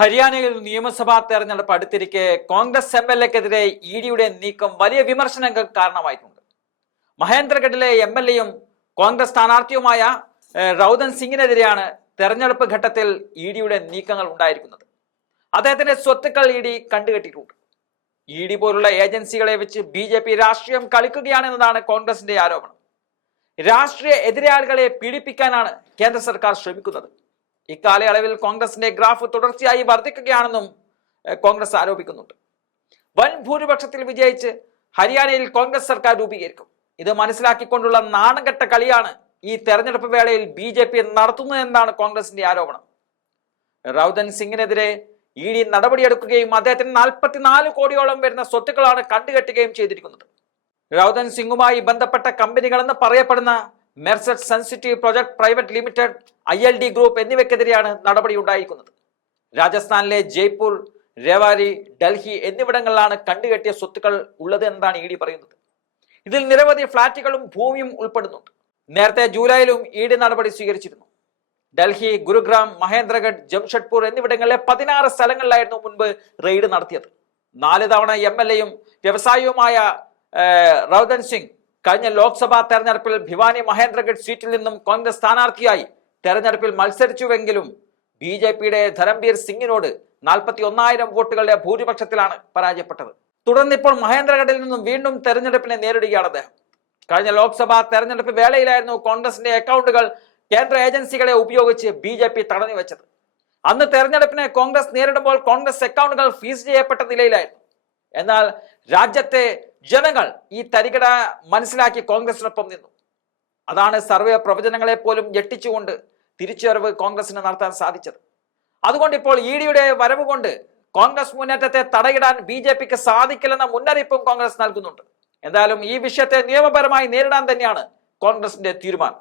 ഹരിയാനയിൽ നിയമസഭാ തെരഞ്ഞെടുപ്പ് അടുത്തിരിക്കെ കോൺഗ്രസ് എം എൽ എക്കെതിരെ ഇ ഡിയുടെ നീക്കം വലിയ വിമർശനങ്ങൾ കാരണമായിട്ടുണ്ട്. മഹേന്ദ്രഗഡിലെ എം എൽ എയും കോൺഗ്രസ് സ്ഥാനാർത്ഥിയുമായ റൗദൻ സിംഗിനെതിരെയാണ് തെരഞ്ഞെടുപ്പ് ഘട്ടത്തിൽ ഇ ഡിയുടെ നീക്കങ്ങൾ ഉണ്ടായിരിക്കുന്നത്. അദ്ദേഹത്തിന്റെ സ്വത്തുക്കൾ ഇ ഡി കണ്ടുകെട്ടിയിട്ടുണ്ട്. ഇ ഡി പോലുള്ള ഏജൻസികളെ വെച്ച് ബി ജെ പി രാഷ്ട്രീയം കളിക്കുകയാണെന്നതാണ് കോൺഗ്രസിന്റെ ആരോപണം. രാഷ്ട്രീയ എതിരാളികളെ പീഡിപ്പിക്കാനാണ് കേന്ദ്ര സർക്കാർ ശ്രമിക്കുന്നത്. ഇക്കാലയളവിൽ കോൺഗ്രസിന്റെ ഗ്രാഫ് തുടർച്ചയായി വർദ്ധിക്കുകയാണെന്നും കോൺഗ്രസ് ആരോപിക്കുന്നുണ്ട്. വൻ ഭൂരിപക്ഷത്തിൽ വിജയിച്ച് ഹരിയാനയിൽ കോൺഗ്രസ് സർക്കാർ രൂപീകരിക്കും. ഇത് മനസ്സിലാക്കിക്കൊണ്ടുള്ള നാണംകെട്ട കളിയാണ് ഈ തെരഞ്ഞെടുപ്പ് വേളയിൽ ബി ജെ പി നടത്തുന്നതെന്നാണ് കോൺഗ്രസിന്റെ ആരോപണം. റൗദൻ സിംഗിനെതിരെ ഇ ഡി നടപടിയെടുക്കുകയും അദ്ദേഹത്തിന് നാൽപ്പത്തിനാല് കോടിയോളം വരുന്ന സ്വത്തുക്കളാണ് കണ്ടുകെട്ടുകയും ചെയ്തിരിക്കുന്നത്. റൗദൻ സിംഗുമായി ബന്ധപ്പെട്ട കമ്പനികളെന്ന് പറയപ്പെടുന്ന മെർസഡ് sensitive project private limited I L D group എന്നിവയ്ക്കെതിരെയാണ് നടപടി ഉണ്ടായിരിക്കുന്നത്. രാജസ്ഥാനിലെ ജയ്പൂർ രേവാരി ഡൽഹി എന്നിവിടങ്ങളിലാണ് കണ്ടുകെട്ടിയ സ്വത്തുക്കൾ ഉള്ളത് എന്നാണ് ഇ ഡി പറയുന്നത്. ഇതിൽ നിരവധി ഫ്ളാറ്റുകളും ഭൂമിയും ഉൾപ്പെടുന്നുണ്ട്. നേരത്തെ ജൂലൈയിലും ഇ ഡി നടപടി സ്വീകരിച്ചിരുന്നു. ഡൽഹി ഗുരുഗ്രാം മഹേന്ദ്രഗഡ് ജംഷഡ്പൂർ എന്നിവിടങ്ങളിലെ പതിനാറ് സ്ഥലങ്ങളിലായിരുന്നു മുൻപ് റെയ്ഡ് നടത്തിയത്. നാല് തവണ എം എൽ എയും വ്യവസായിയുമായ റൗദൻ സിംഗ് കഴിഞ്ഞ ലോക്സഭാ തെരഞ്ഞെടുപ്പിൽ ഭിവാനി മഹേന്ദ്രഗഡ് സീറ്റിൽ നിന്നും കോൺഗ്രസ് സ്ഥാനാർത്ഥിയായി. തെരഞ്ഞെടുപ്പിൽ മത്സരിച്ചുവെങ്കിലും ബി ജെ പിയുടെ ധരംബീർ സിംഗിനോട് നാൽപ്പത്തി ഒന്നായിരം വോട്ടുകളുടെ ഭൂരിപക്ഷത്തിലാണ് പരാജയപ്പെട്ടത്. തുടർന്ന് ഇപ്പോൾ മഹേന്ദ്രഗഡിൽ നിന്നും വീണ്ടും തെരഞ്ഞെടുപ്പിനെ നേരിടുകയാണ് അദ്ദേഹം. കഴിഞ്ഞ ലോക്സഭാ തെരഞ്ഞെടുപ്പ് വേളയിലായിരുന്നു കോൺഗ്രസിന്റെ അക്കൗണ്ടുകൾ കേന്ദ്ര ഏജൻസികളെ ഉപയോഗിച്ച് ബി ജെ പി തടഞ്ഞു വെച്ചത്. അന്ന് തെരഞ്ഞെടുപ്പിനെ കോൺഗ്രസ് നേരിടുമ്പോൾ കോൺഗ്രസ് അക്കൗണ്ടുകൾ ഫീസ് ചെയ്യപ്പെട്ട നിലയിലായിരുന്നു. എന്നാൽ രാജ്യത്തെ ജനങ്ങൾ ഈ തരികട മനസ്സിലാക്കി കോൺഗ്രസിനൊപ്പം നിന്നു. അതാണ് സർവേ പ്രവചനങ്ങളെ പോലും ഞെട്ടിച്ചുകൊണ്ട് തിരിച്ചുവരവ് കോൺഗ്രസിന് നടത്താൻ സാധിച്ചത്. അതുകൊണ്ട് ഇപ്പോൾ ഇ ഡിയുടെ വരവ് കൊണ്ട് കോൺഗ്രസ് മുന്നേറ്റത്തെ തടയിടാൻ ബി ജെ പിക്ക് സാധിക്കില്ലെന്ന മുന്നറിയിപ്പും കോൺഗ്രസ് നൽകുന്നുണ്ട്. എന്തായാലും ഈ വിഷയത്തെ നിയമപരമായി നേരിടാൻ തന്നെയാണ് കോൺഗ്രസിന്റെ തീരുമാനം.